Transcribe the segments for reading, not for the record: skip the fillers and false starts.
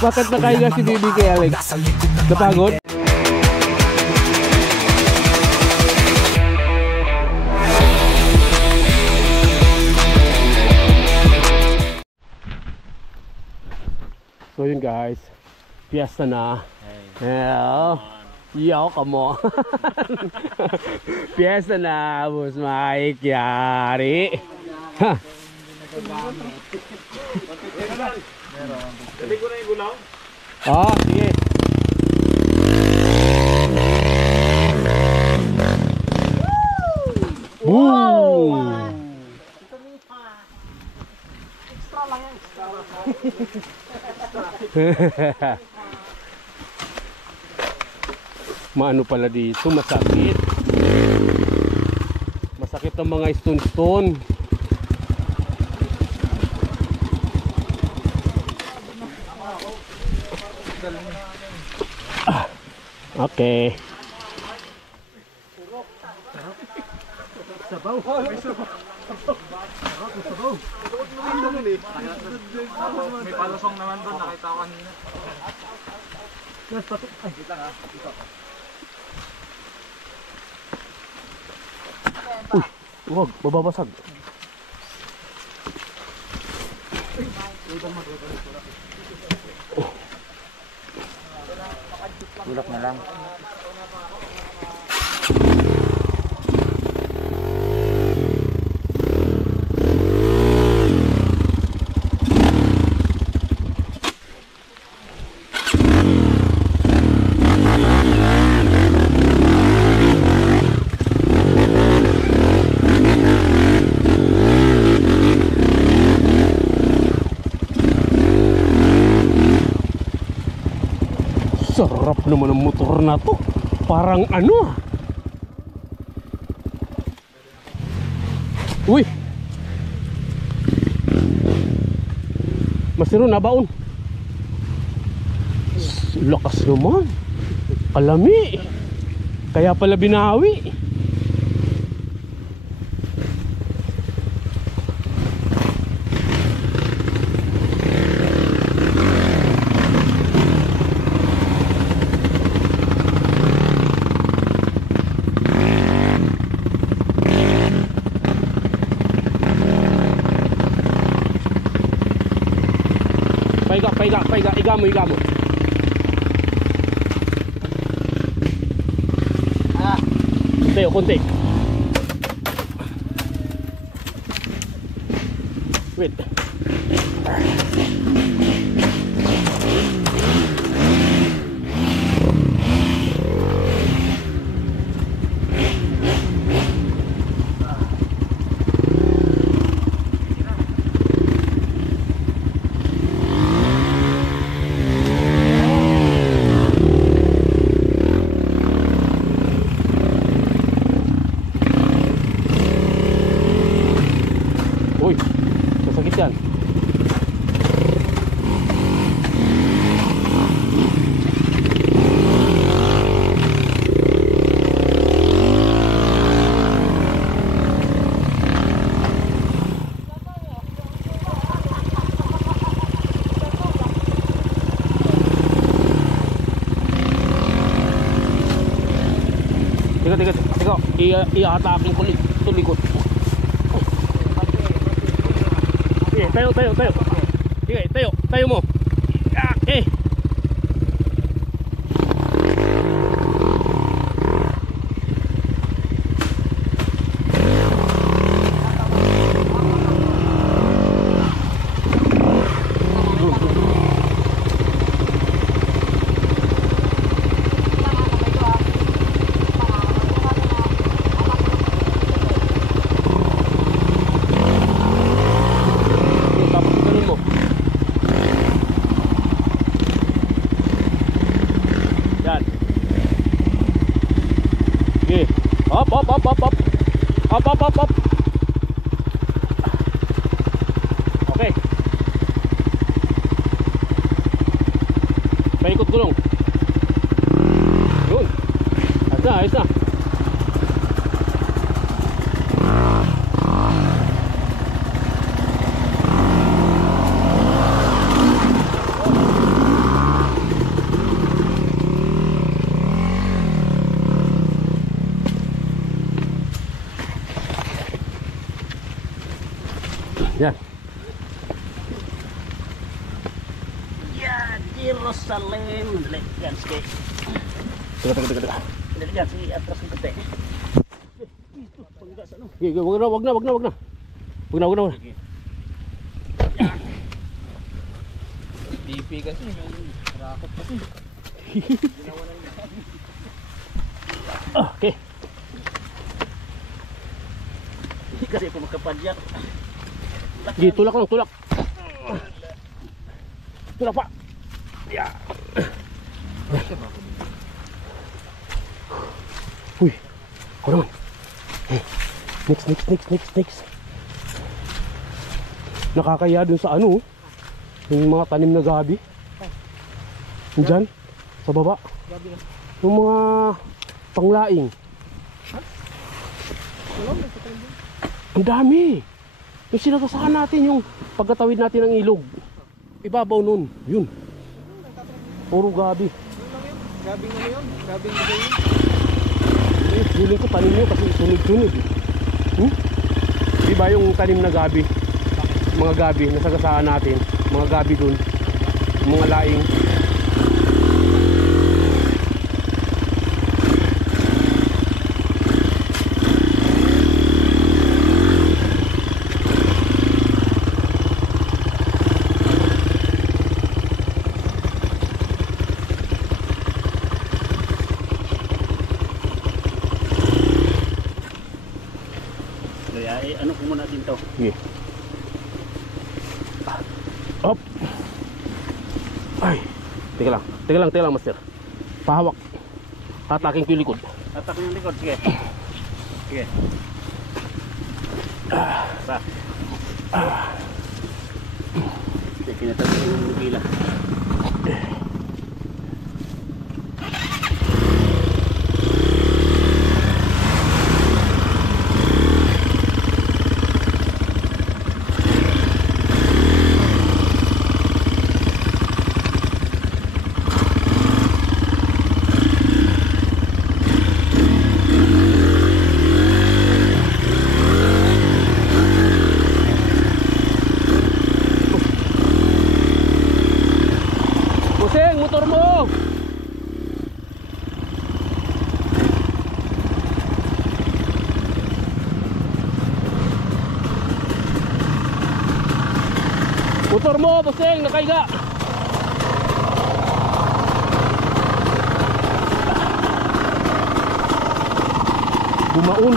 Bakit nakahiga si Bibi kay Alex? Napagod? So yun guys, piyesta na. Yeah. Yo, come on. Piyesta na, Boss Mike. Yari. Ha. Dali ko na yung gulaw? Ah, sige. Wow! Extra lang yan. Maano pala dito, masakit. Masakit ang mga stone-stone. Okay. Sabaw. Sabaw. May palusong naman doon, nakita ko kanina. Ay, dito lang ha. Dito. Uy, huwag, bababasag. Tulak na lang. Sarap naman ang motor na to. Parang ano. Uy. Masiro na baon. Lakas naman. Kalami. Kaya pala binawi. Paiga, igamo. Tayo, konti. Wait. Teka, i-atakin ko ito likod. Okay, tayo. Sige, tayo mo. Okay. Up. Okay. Paikot gulong. Yun. Ayos na. Yan. Yan, Jerusalem. Dali, yan, sige. Teka. Dali, yan, sige, atras ng kate. Panggas, ano? Sige, wag na. Wag na. Sige. DP kasi, may rakot kasi. Okay. Hindi kasi ako magkapadyak. Sige, tulak lang, tulak. Tulak pa. Yeah. Uy, ako naman. Next. Nakakaya dun sa ano, yung mga tanim na gabi. Diyan, sa baba. Yung mga panglaing. Ang dami. Yung sinatasahan natin, yung pagkatawid natin ng ilog. Ibabaw nun, yun. Puro gabi. Gabing ano yun? Gabing ano yun? Hiling ko tanim nyo kasi sunod-sunod. Diba yung tanim na gabi? Mga gabi, nasagasaan natin. Mga gabi dun. Mga laing. Ano ko muna din to? Sige. Up. Ay. Teka lang, master. Pahawak. Hatakin ko yung likod. Atak yung likod, sige. Sige. Sa. Sige, kinatag yung bila. Motor mo! Motor mo, Buseng, nakaiga! Bumaon!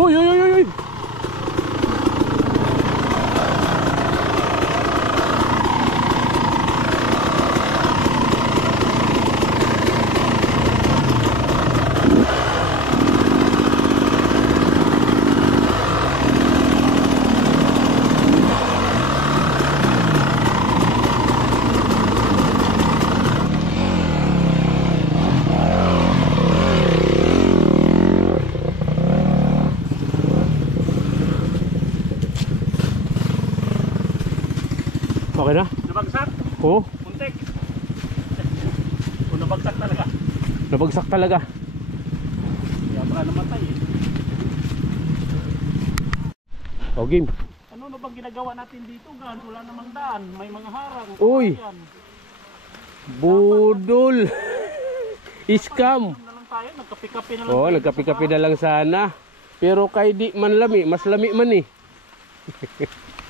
Uy! Okay na? Nabagsak? Oo. Muntik. O nabagsak talaga. Nabagsak talaga. Kaya baka namatay eh. O game. Ano na bang ginagawa natin dito? Gan? Wala namang daan. May mga harang. Uy! Yan. Budol! Scam! Ano na lang tayo? Nagkapi-kapi na lang. Oo, nagkapi-kapi na lang sana. Pero kay di man lami, mas lami man eh.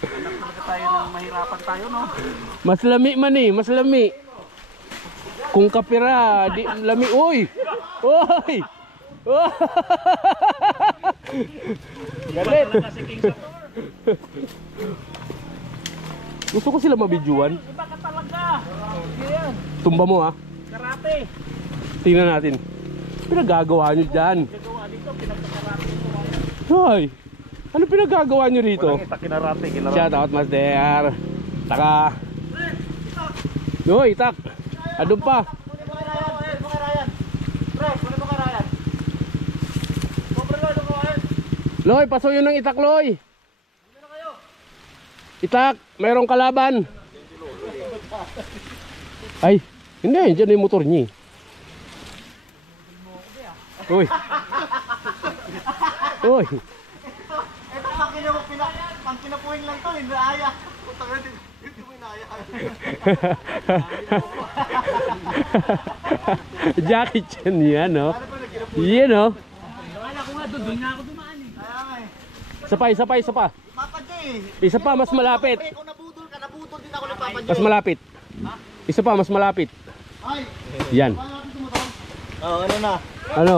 Anak talaga tayo ng mahirapan tayo, no? Mas lami man eh, mas lami. Kung kapira, di lami. Uy! Uy! Oh! Galit! Talaga si King Sator. Gusto ko sila mabidyuan. Iba ka talaga. Yan. Tumba mo ha. Karate. Tingnan natin. Pinagagawa nyo dyan. Gagawa dito, pinagkakarate ito. Hoy! Ano pinagagawa nyo rito? Walang kita kinarate. Shout out, Master. Taka. Uy, tak. Andun pa. Kunin mo kay Ryan. Kunin mo kay Ryan. Pre, kunin mo kay Ryan. Sobre Loy, doon ko kayo. Loy, pasuyo ng itak, Loy. Dito na kayo. Itak, mayroong kalaban. Ay, hindi, dyan yung motor niya. Uy. Uy. Ito pang kinapuhin lang to, hindi aya. Puta nga, hindi mo inaya. Jackie Chan yan, no? Yan, no? Akala ko nga doon na ako dumaan eh. Kaya nga eh. Isa pa. Papadya eh. Isa pa, mas malapit. Pre, kung nabudol ka, nabudol din ako ng papadya. Mas malapit. Isa pa, mas malapit. Ay, Yan. paano natin sumutong? Oo, ano na? Ano?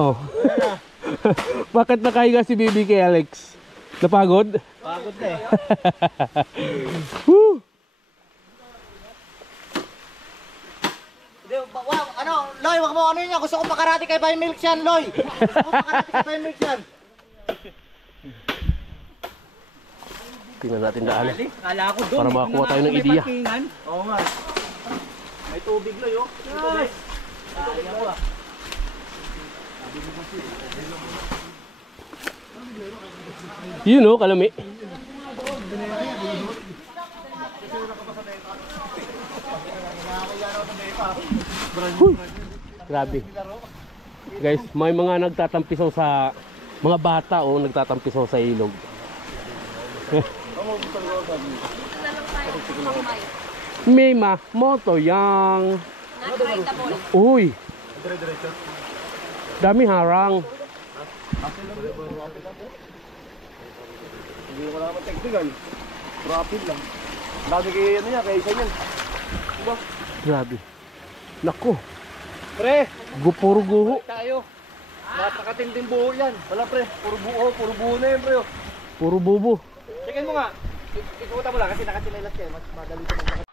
Bakit nakahiga si Bibi kay Alex? Napagod? Pagod na eh. Woo! Wow, ano, Loy, wag mo ano yun, gusto ko pakarati kay Bay Milk yan, Loy. Gusto ko pakarati kay Bay Milk yan. Tingnan natin daan. Akala ko doon. Para makakuha tayo ng ideya. Oo nga. May tubig, Loy, oh. Tubig. Kaya ko ah. Yun, no? Kalami. Huy! Grabe. Guys, may mga nagtatampisaw sa mga bata o nagtatampisaw sa ilog. Mima, moto yang. Uy. Dami harang. Hindi ko naman technical. Rapid lang. Dami kayo ano niya, kaya isa niyan. Diba? Grabe. Nako. Pre, Puro guho. tayo. Napakatinding buho yan. Wala pre, puro buho na yan pre. Oh. Puro bubo. Tingnan mo nga. Ikutan mo lang kasi nakachinelas kayo. Mas madali sa mga